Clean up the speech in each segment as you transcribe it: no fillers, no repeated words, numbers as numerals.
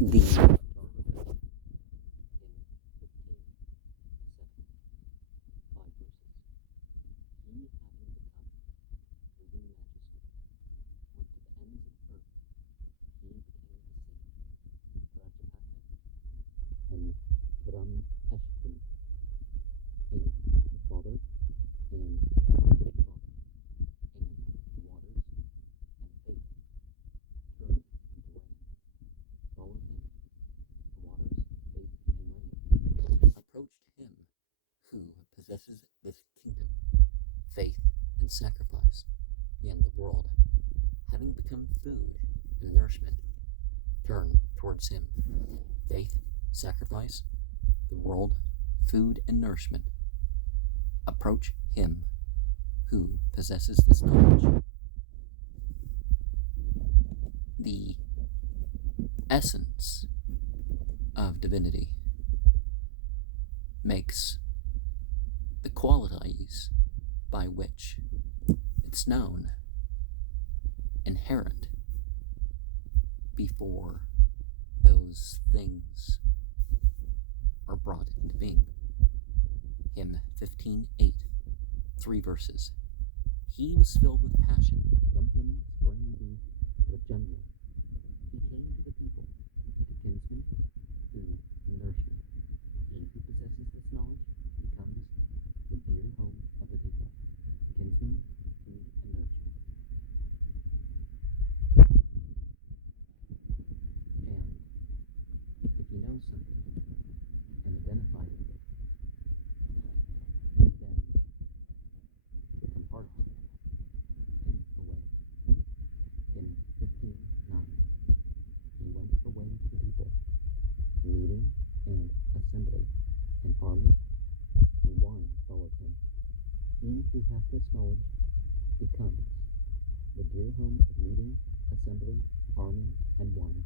The Atharvaveda in 15:7, 5 verses. He, having become ruling majesty, went to the ends of earth. He became the sea, Rajapata and Ram-Eshtan, and the Father and the Great Father, and the waters and faith turned into rain. Follow him, the waters, faith, and rain. Approached him who possesses this kingdom, faith and sacrifice, and the world, having become food and nourishment, turn towards him. Faith, sacrifice, the world, food and nourishment. Approach him who possesses this knowledge. The essence of divinity makes the qualities by which it's known inherent before those things are brought into being. Hymn 15:8, 3 verses. He was filled with passion. From him sprang the Rajanya. He came to the people, to kinsmen, food and nourishment. He who possesses this knowledge becomes the dear home of the people, kinsman, food and nourishment. And if you know something and identify with it, then become part of it in a way. In 15:9, he went away to the people, meeting and assembly, and army and wine followed him. He who hath this knowledge becomes the dear home of meeting, assembly, army, and wine.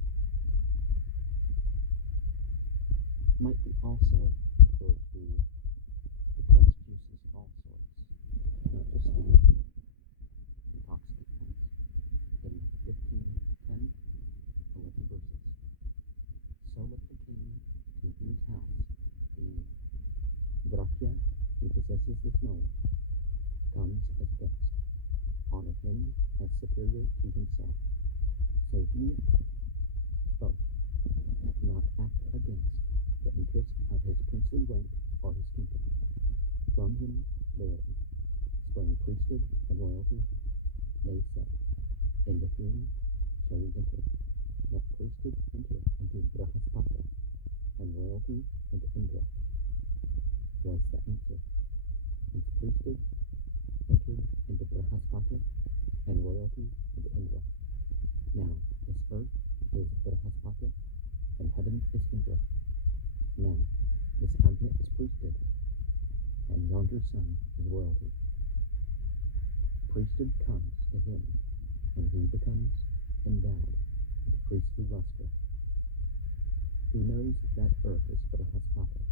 Might be also refer to depressed juices of all sorts, not just the intoxicant ones. In 15:10, 11 verses. So let the king to whose house the Vrakya, who possesses this knowledge, comes as guest. Honor him as superior to himself. So he both not act against the interest of his princely rank or his kingdom. From him verily sprang priesthood and royalty. They said, into whom shall we enter? Let priesthood enter into Brahaspata, and royalty into Indra, was the answer. Hence priesthood entered into Brahaspata, and royalty into Indra. Now this earth is Brahaspata, and heaven is Indra. Now this Agni is priesthood, and yonder sun is royalty. Priesthood comes to him, and he becomes endowed with priestly luster. Who knows that earth is Brahaspata,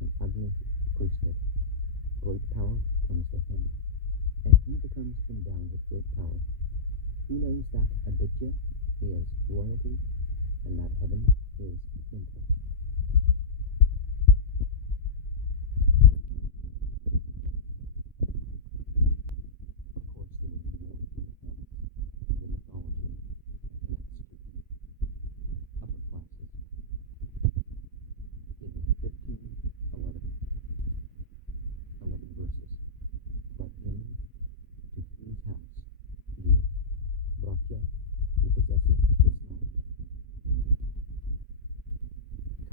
and Agni priesthood. Great power comes to him, and he becomes endowed with great power. Who knows that Aditya is royalty, and that heaven is Indra. Of course, there would be more details in the mythology next upper classes. In 15:11, 11 verses. Let him to whose house the Vrakya, who possesses this knowledge,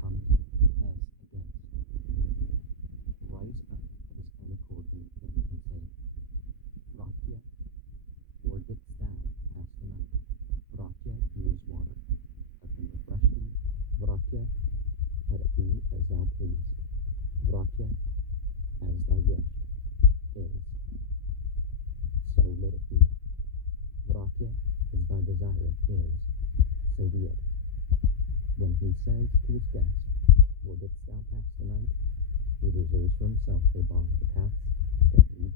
comes as a guest. Rise up of his own accord to meet him and say, Vrakya, where didst thou pass the night? Vrakya, use water. Let them refresh thee. Vrakya, let it be as thou pleased. Vrakya, as thy wish is, so let it be. Vrakya, as thy desire is, so be it. When he says to his guest, where didst thou pass the night? He reserves for himself thereby the paths that lead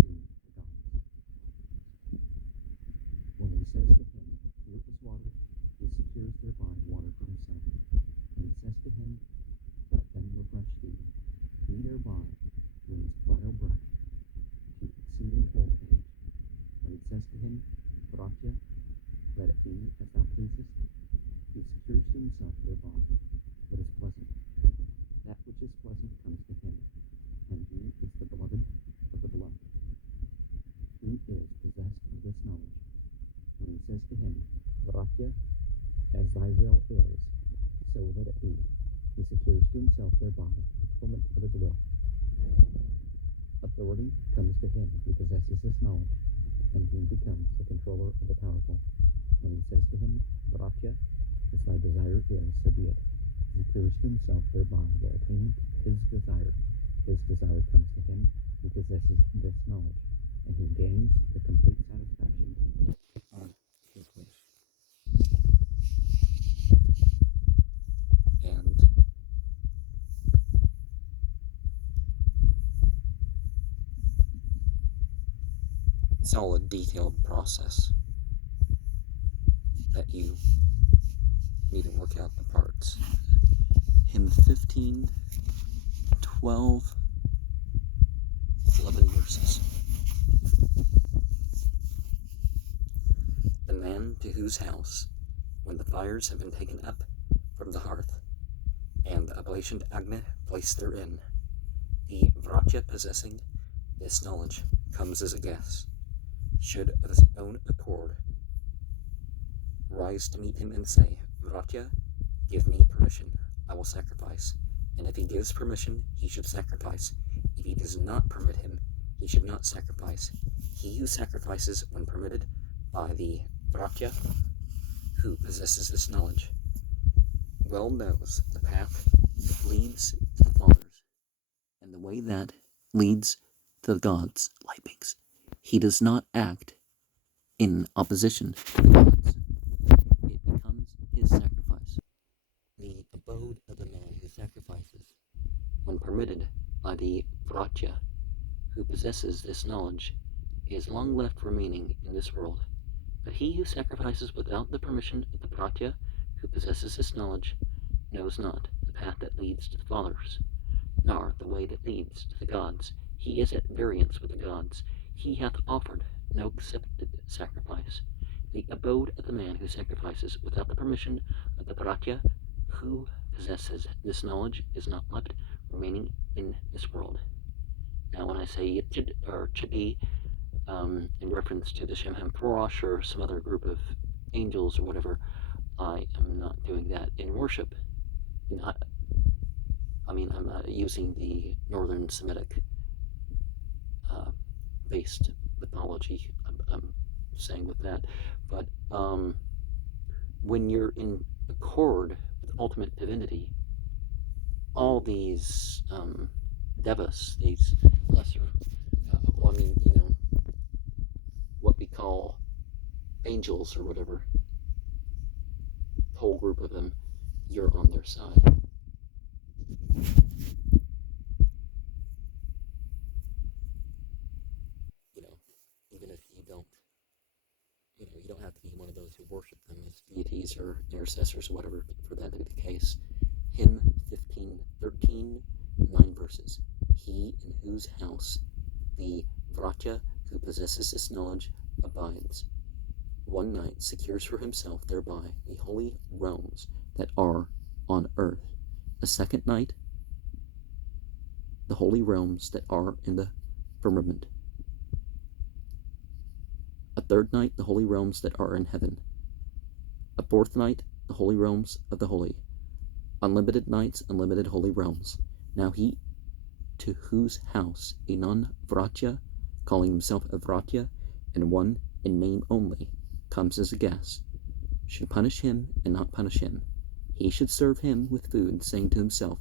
to the gods. When he says to him, here is water, he secures thereby water for himself. himself thereby what is pleasant. That which is pleasant comes to him, and he is the beloved of the beloved. He is possessed of this knowledge. When he says to him, Vratya, as thy will is, so let it be, he secures to himself thereby the fulfillment of his will. Authority comes to him who possesses this knowledge, and he becomes the controller of the powerful. When he says to him, Vratya, as thy desire is, so be it, he secures to himself thereby the attainment of his desire. His desire comes to him who possesses this knowledge, and he gains the complete satisfaction of his wish. And it's all a detailed process that you need to work out the parts. Hymn 15, 12, 11 verses. The man to whose house, when the fires have been taken up from the hearth, and the ablationed Agni placed therein, the Vratya possessing this knowledge comes as a guest, should of his own accord rise to meet him and say, Vratya, give me permission, I will sacrifice. And if he gives permission, he should sacrifice. If he does not permit him, he should not sacrifice. He who sacrifices when permitted by the Vratya, who possesses this knowledge, well knows the path that leads to the fathers, and the way that leads to the gods, light beings. He does not act in opposition to the gods. It becomes his sacrifice. The abode of the man who sacrifices, when permitted by the Vratya, who possesses this knowledge, is long left remaining in this world. But he who sacrifices without the permission of the Vratya, who possesses this knowledge, knows not the path that leads to the fathers, nor the way that leads to the gods. He is at variance with the gods. He hath offered no accepted sacrifice. The abode of the man who sacrifices without the permission of the Vratya, who possesses this knowledge, is not left remaining in this world. Now, when I say it should be in reference to the Shemham Frosh or some other group of angels or whatever, I am not doing that in worship. I'm not using the Northern Semitic based mythology. I'm saying with that, but when you're in accord with ultimate divinity, all these devas, these lesser, what we call angels or whatever, the whole group of them, you're on their side. Even if you don't, you don't have to be one of those who worship them as deities or intercessors or whatever for that to be the case. Hymn 15:13, 9 verses. He in whose house the Vratya who possesses this knowledge abides, one night secures for himself thereby the holy realms that are on earth. A second night, the holy realms that are in the firmament. A third night, the holy realms that are in heaven. A fourth night, the holy realms of the holy. Unlimited nights, unlimited holy realms. Now he to whose house a non-Vratya, calling himself a Vratya, and one in name only, comes as a guest, should punish him and not punish him. He should serve him with food, saying to himself,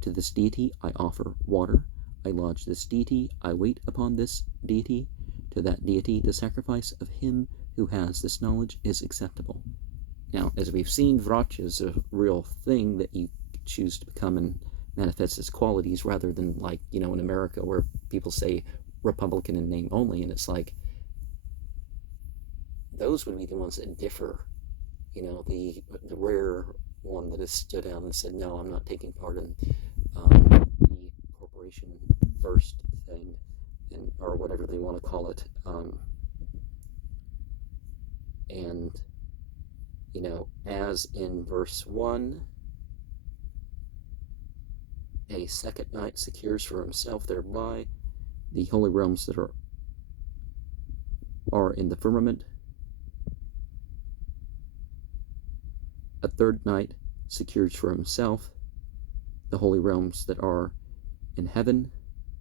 to this deity I offer water, I lodge this deity, I wait upon this deity, to that deity the sacrifice of him who has this knowledge is acceptable. Now, as we've seen, Vratya is a real thing that you choose to become and manifest its qualities, rather than like, in America where people say Republican in name only, and it's like, those would be the ones that differ. The rare one that has stood out and said, no, I'm not taking part in the corporation first thing, or whatever they want to call it. And as in verse 1, a second knight secures for himself thereby the holy realms that are in the firmament. A third knight secures for himself the holy realms that are in heaven.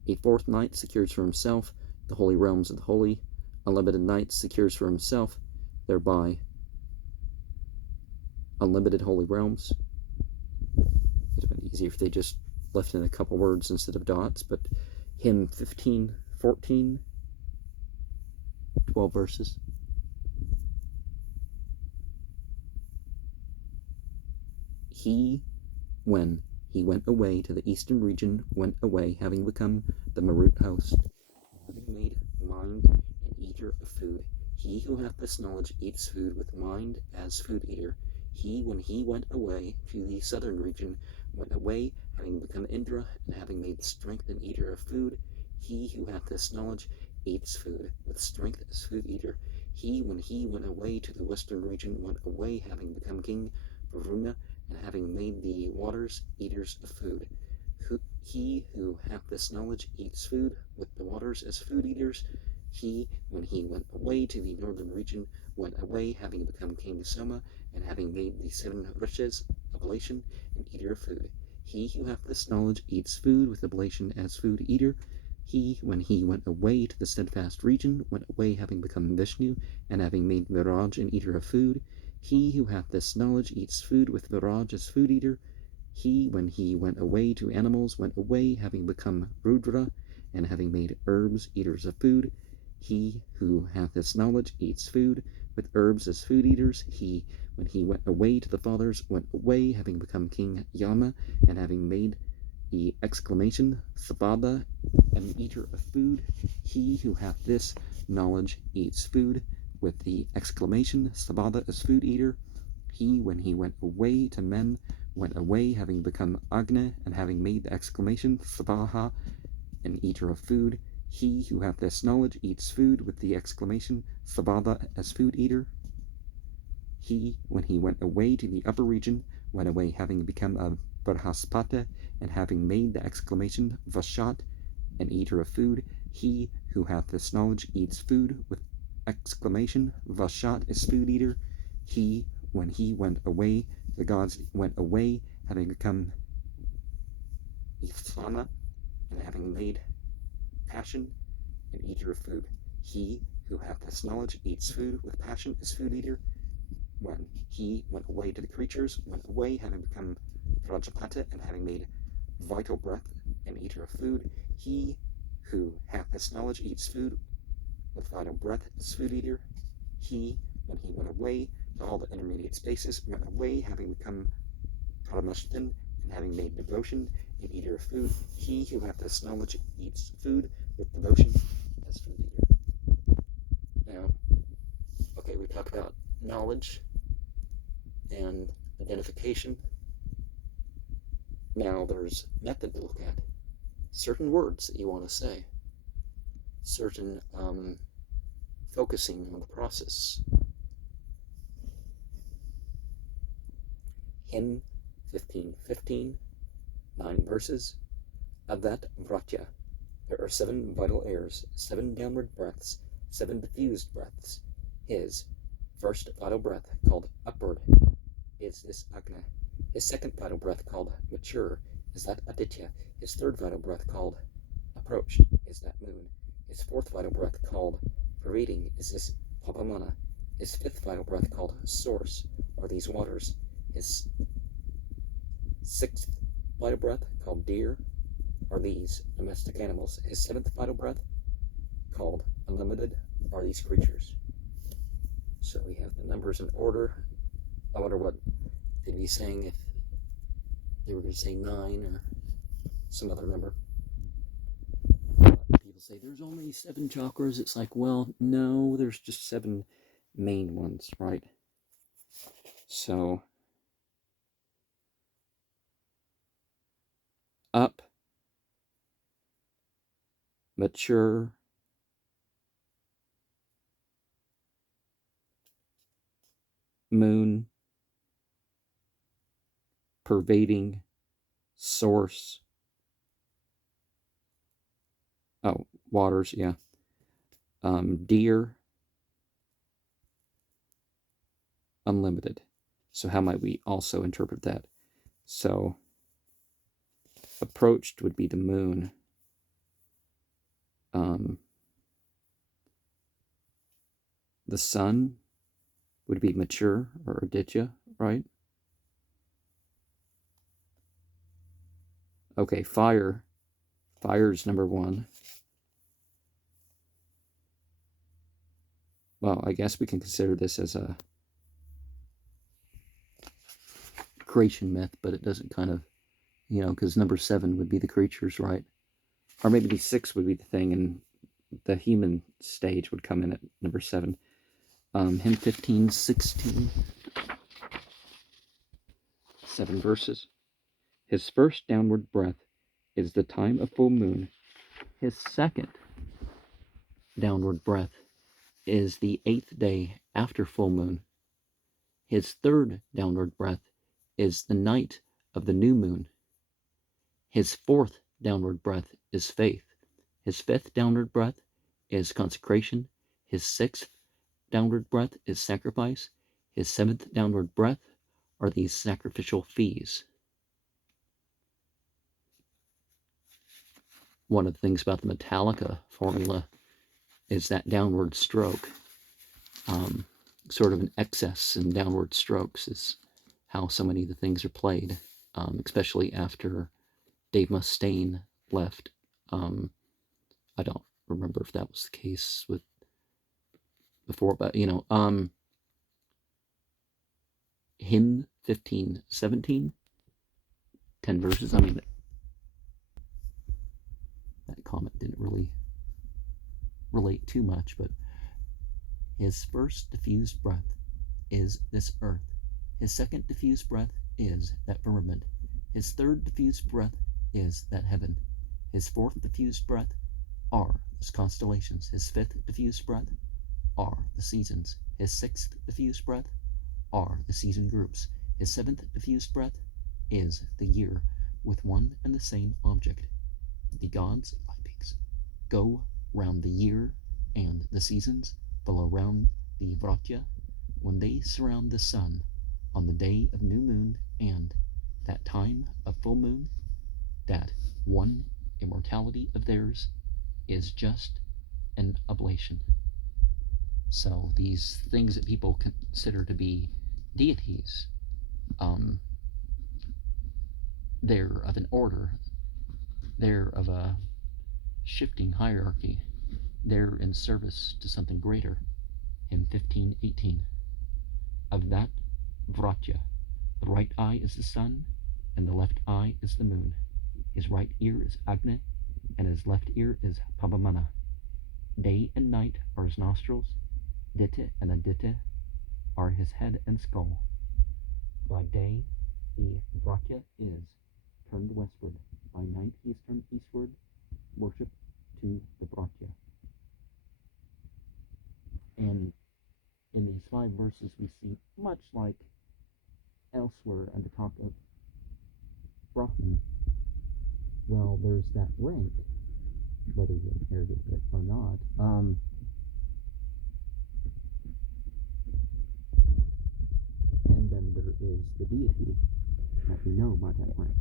A fourth knight secures for himself the holy realms of the holy. Unlimited knight secures for himself thereby unlimited holy realms. It would have been easier if they just left in a couple words instead of dots, but hymn 15:14, 12 verses. He, when he went away to the eastern region, went away having become the Marut host, having made mind an eater of food. He who hath this knowledge eats food with mind as food eater. He, when he went away to the southern region, went away having become Indra, and having made strength an eater of food. He who hath this knowledge eats food with strength as food eater. He, when he went away to the western region, went away having become king Varuna, and having made the waters eaters of food. He who hath this knowledge eats food with the waters as food eaters. He, when he went away to the northern region, went away having become king Soma, and having made the 7 riches oblation, an eater of food. He who hath this knowledge eats food with oblation as food eater. He, when he went away to the steadfast region, went away having become Vishnu, and having made Viraj an eater of food. He who hath this knowledge eats food with Viraj as food eater. He, when he went away to animals, went away having become Rudra, and having made herbs eaters of food. He who hath this knowledge eats food with herbs as food eaters. He, when he went away to the fathers, went away having become king Yama, and having made the exclamation Sabada, an eater of food. He who hath this knowledge eats food with the exclamation Sabada as food eater. He, when he went away to men, went away having become Agna, and having made the exclamation Sabaha, an eater of food. He who hath this knowledge eats food with the exclamation Sabada as food eater. He, when he went away to the upper region, went away having become a Brhaspata, and having made the exclamation Vashat, an eater of food. He who hath this knowledge eats food with exclamation Vashat as food eater. He, when he went away, the gods went away, having become Iflama, and having made passion an eater of food. He who hath this knowledge eats food with passion as food eater. When he went away to the creatures, went away having become Prajapata, and having made vital breath an eater of food. He who hath this knowledge eats food with vital breath as food eater. He, when he went away to all the intermediate spaces, went away having become Paramashtan, and having made devotion an eater of food. He who hath this knowledge eats food with devotion as food eater. Now, okay, we talked about knowledge and identification. Now there's method to look at. Certain words that you want to say. Certain focusing on the process. Hymn 15:15, 9 verses. Adat Vratya. There are 7 vital airs, 7 downward breaths, 7 diffused breaths. His first vital breath, called upward, is this Agna. His second vital breath, called mature, is that Aditya. His third vital breath, called approached, is that moon. His fourth vital breath, called pervading, is this Papamana. His fifth vital breath, called source, are these waters. His sixth vital breath, called deer, are these domestic animals. His seventh vital breath, called unlimited, are these creatures. So we have the numbers in order. I wonder what they'd be saying if they were going to say 9 or some other number. People say there's only 7 chakras. It's like, well, no, there's just 7 main ones, right? So up, mature, moon, pervading source. Oh, waters, yeah. Dear, unlimited. So how might we also interpret that? So approached would be the moon. The sun would be mature, or aditya, right? Okay, fire. Fire's number one. Well, I guess we can consider this as a creation myth, but it doesn't kind of, because number 7 would be the creatures, right? Or maybe 6 would be the thing, and the human stage would come in at number 7. Hymn 15, 16. 7 verses. His first downward breath is the time of full moon. His second downward breath is the 8th day after full moon. His third downward breath is the night of the new moon. His fourth downward breath is faith. His fifth downward breath is consecration. His sixth downward breath is sacrifice. His seventh downward breath are these sacrificial fees. One of the things about the Metallica formula is that downward stroke. Sort of an excess in downward strokes is how so many of the things are played, especially after Dave Mustaine left. I don't remember if that was the case with before, but hymn 15, 17, 10 verses. I mean, that comment didn't really relate too much, but his first diffused breath is this earth. His second diffused breath is that firmament. His third diffused breath is that heaven. His fourth diffused breath are the constellations. His fifth diffused breath are the seasons. His sixth diffused breath are the season groups. His seventh diffused breath is the year with one and the same object. The gods, go round the year and the seasons follow round the Vratya when they surround the sun on the day of new moon and that time of full moon. That one immortality of theirs is just an oblation. So these things that people consider to be deities, they're of an order, they're of a shifting hierarchy, they're in service to something greater. In 15:18, of that Vratya, the right eye is the sun, and the left eye is the moon. His right ear is Agni, and his left ear is Pavamana. Day and night are his nostrils. Ditte and Aditte are his head and skull. By day, the Vratya is turned westward. By night, he is turned eastward. Worship to the Vratya. And in these 5 verses, we see, much like elsewhere at the talk of Brahman, well, there's that rank, whether you inherited it or not. And then there is the deity that we know by that rank.